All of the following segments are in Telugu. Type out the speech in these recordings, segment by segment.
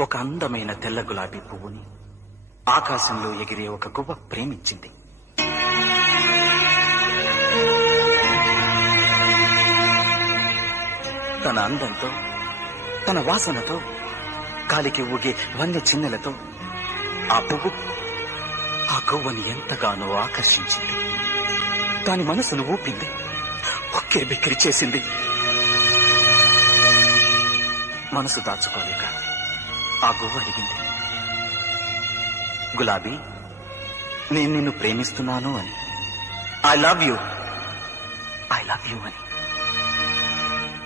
ఒక అందమైన తెల్ల గులాబీ పువ్వుని ఆకాశంలో ఎగిరే ఒక గువ్వ ప్రేమించింది. తన అందంతో తన వాసనతో కాలికి ఊగే వన్య చిన్నెలతో ఆ పువ్వు ఆ గువ్వని ఎంతగానో ఆకర్షించింది. దాని మనసును ఊపింది ఒక్కే బిక్కిరి చేసింది. మనసు దాచుకోలేక ఆ గువ్వ అడిగింది. గులాబీ నేను నిన్ను ప్రేమిస్తున్నాను అని. I love you I love you అని.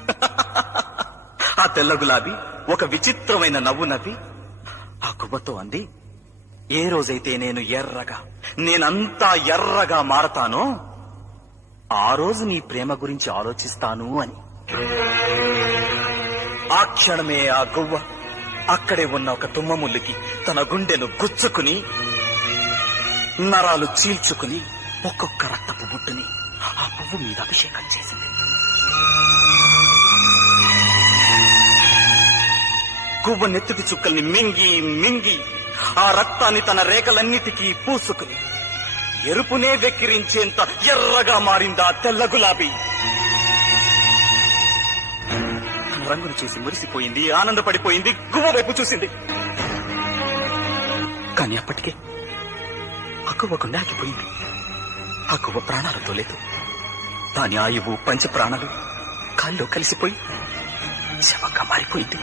ఆ తెల్ల గులాబీ ఒక విచిత్రమైన నవ్వు నవ్వి ఆ గువ్వతో అంది ఏ రోజైతే నేను ఎర్రగా నేనంతా ఎర్రగా మారతానో ఆ రోజు నీ ప్రేమ గురించి ఆలోచిస్తాను అని. ఆ క్షణమే ఆ గువ్వ అక్కడే ఉన్న ఒక తుమ్మముల్లికి తన గుండెను గుచ్చుకుని నరాలు చీల్చుకుని ఒక్కొక్క రక్తపు బుట్టుని ఆ పువ్వు మీద అభిషేకం చేసింది. గువ్వ నెత్తుకి చుక్కల్ని మింగి మింగి ఆ రక్తాన్ని తన రేఖలన్నిటికీ పూసుకుని ఎరుపునే వెక్కిరించేంత ఎర్రగా మారిందా తెల్ల గులాబీ. రంగును చూసి మురిసిపోయింది ఆనందపడిపోయింది గువ్వ వైపు చూసింది. కానీ అప్పటికే అక్కువకు నాకిపోయింది అక్కువ ప్రాణాలతో లేదు. దాని ఆయువు పంచ ప్రాణాలు కాల్లో కలిసిపోయి శవంగా మారిపోయింది.